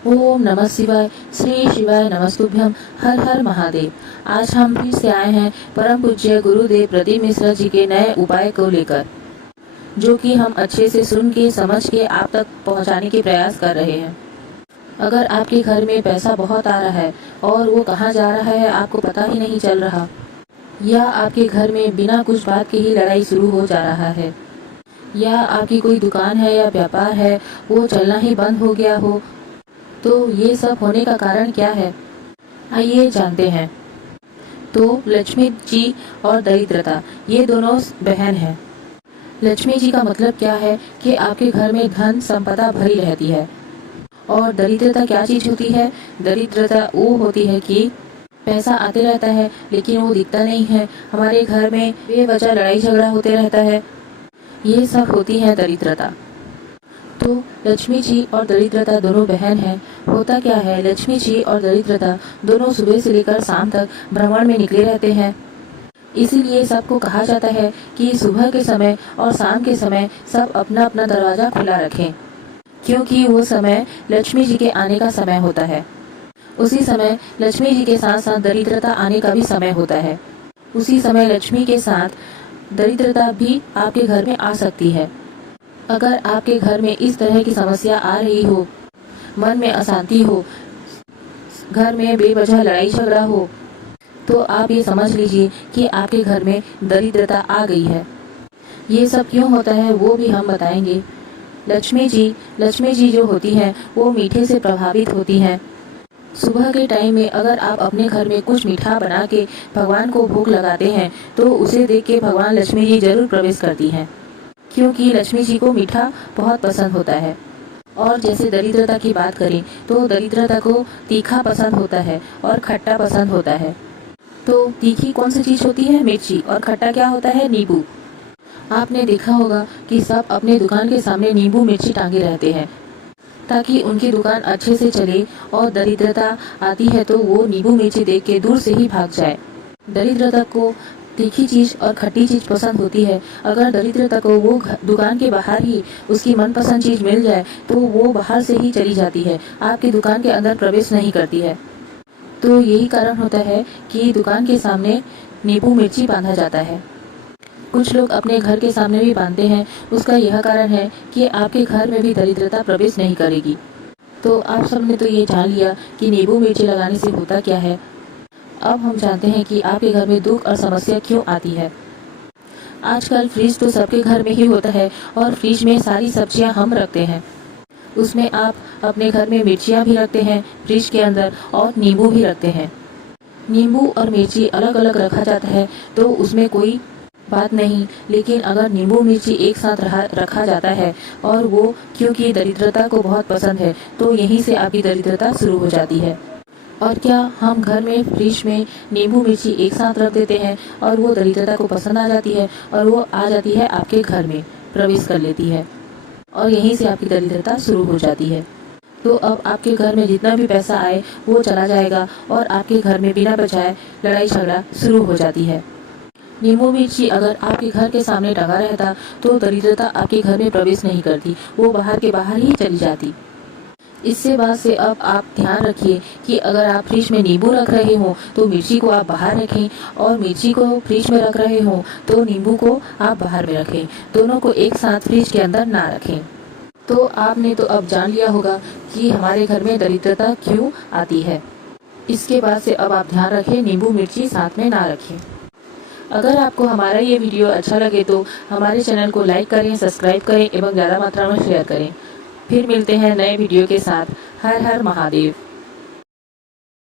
ओम नमः शिवाय। श्री शिवाय नमस्तुभ्यम। हर हर महादेव। आज हम फिर से आए हैं परम पूज्य गुरुदेव प्रदीप मिश्रा जी के नए उपाय को लेकर, जो कि हम अच्छे से सुन के समझ के आप तक पहुंचाने के प्रयास कर रहे हैं। अगर आपके घर में पैसा बहुत आ रहा है और वो कहाँ जा रहा है आपको पता ही नहीं चल रहा, या आपके घर में बिना कुछ बात के ही लड़ाई शुरू हो जा रहा है, या आपकी कोई दुकान है या व्यापार है वो चलना ही बंद हो गया हो, तो ये सब होने का कारण क्या है, आइए जानते हैं। तो लक्ष्मी जी और दरिद्रता ये दोनों बहन हैं। लक्ष्मी जी का मतलब क्या है कि आपके घर में धन संपदा भरी रहती है। और दरिद्रता क्या चीज होती है? दरिद्रता वो होती है कि पैसा आते रहता है लेकिन वो दिखता नहीं है, हमारे घर में बेवजह लड़ाई झगड़ा होते रहता है, ये सब होती है दरिद्रता। तो लक्ष्मी जी और दरिद्रता दोनों बहन हैं। होता क्या है, लक्ष्मी जी और दरिद्रता दोनों सुबह से लेकर शाम तक भ्रमण में निकले रहते हैं। इसीलिए सबको कहा जाता है कि सुबह के समय और शाम के समय सब अपना अपना दरवाजा खुला रखें, क्योंकि वो समय लक्ष्मी जी के आने का समय होता है। उसी समय लक्ष्मी जी के साथ साथ दरिद्रता आने का भी समय होता है। उसी समय लक्ष्मी के साथ दरिद्रता भी आपके घर में आ सकती है। अगर आपके घर में इस तरह की समस्या आ रही हो, मन में अशांति हो, घर में बेवजह लड़ाई झगड़ा हो, तो आप ये समझ लीजिए कि आपके घर में दरिद्रता आ गई है। ये सब क्यों होता है वो भी हम बताएंगे। लक्ष्मी जी जो होती हैं वो मीठे से प्रभावित होती हैं। सुबह के टाइम में अगर आप अपने घर में कुछ मीठा बना के भगवान को भोग लगाते हैं तो उसे देख के भगवान लक्ष्मी जी जरूर प्रवेश करती हैं, क्योंकि लक्ष्मी जी को मीठा बहुत पसंद होता है। और जैसे दरिद्रता की बात करें तो दरिद्रता को तीखा पसंद होता है और खट्टा पसंद होता है। तो तीखी कौन सी चीज होती है? मिर्ची। और खट्टा क्या होता है? नींबू। आपने देखा होगा कि सब अपने दुकान के सामने नींबू मिर्ची टांगे रहते हैं ताकि उनकी दुकान अच्छे से चले, और दरिद्रता आती है तो वो नींबू मिर्ची देख के दूर से ही भाग जाए। दरिद्रता को तीखी चीज और खट्टी चीज पसंद होती है। अगर दरिद्रता को वो दुकान के बाहर ही उसकी मनपसंद चीज मिल जाए तो वो बाहर से ही चली जाती है, आपकी दुकान के अंदर प्रवेश नहीं करती है। तो यही कारण होता है कि दुकान के सामने नींबू मिर्ची बांधा जाता है। कुछ लोग अपने घर के सामने भी बांधते हैं। उसका यह कारण है कि आपके घर में भी दरिद्रता प्रवेश नहीं करेगी। तो आप सबने तो ये जान लिया कि नींबू मिर्ची लगाने से होता क्या है। अब हम जानते हैं कि आपके घर में दुख और समस्या क्यों आती है। आजकल फ्रिज तो सबके घर में ही होता है और फ्रिज में सारी सब्जियां हम रखते हैं। उसमें आप अपने घर में मिर्चियां भी रखते हैं फ्रिज के अंदर, और नींबू भी रखते हैं। नींबू और मिर्ची अलग अलग रखा जाता है तो उसमें कोई बात नहीं, लेकिन अगर नींबू मिर्ची एक साथ रखा जाता है और वो क्योंकि दरिद्रता को बहुत पसंद है तो यहीं से आपकी दरिद्रता शुरू हो जाती है। और क्या हम घर में फ्रिज में नींबू मिर्ची एक साथ रख देते हैं और वो दरिद्रता को पसंद आ जाती है और वो आ जाती है आपके घर में प्रवेश कर लेती है, और यहीं से आपकी दरिद्रता शुरू हो जाती है। तो अब आपके घर में जितना भी पैसा आए वो चला जाएगा और आपके घर में बिना बचाए लड़ाई झगड़ा शुरू हो जाती है। नींबू मिर्ची अगर आपके घर के सामने टंगा रहता तो दरिद्रता आपके घर में प्रवेश नहीं करती, वो बाहर के बाहर ही चली जाती। इससे बाद से अब आप ध्यान रखिए कि अगर आप फ्रिज में नींबू रख रहे हो तो मिर्ची को आप बाहर रखें, और मिर्ची को फ्रिज में रख रहे हो तो नींबू को आप बाहर में रखें। दोनों को एक साथ फ्रिज के अंदर ना रखें। तो आपने तो अब जान लिया होगा कि हमारे घर में दरिद्रता क्यों आती है। इसके बाद से अब आप ध्यान रखें, नींबू मिर्ची साथ में ना रखें। अगर आपको हमारा ये वीडियो अच्छा लगे तो हमारे चैनल को लाइक करें, सब्सक्राइब करें एवं ज़्यादा मात्रा में शेयर करें। फिर मिलते हैं नए वीडियो के साथ। हर हर महादेव।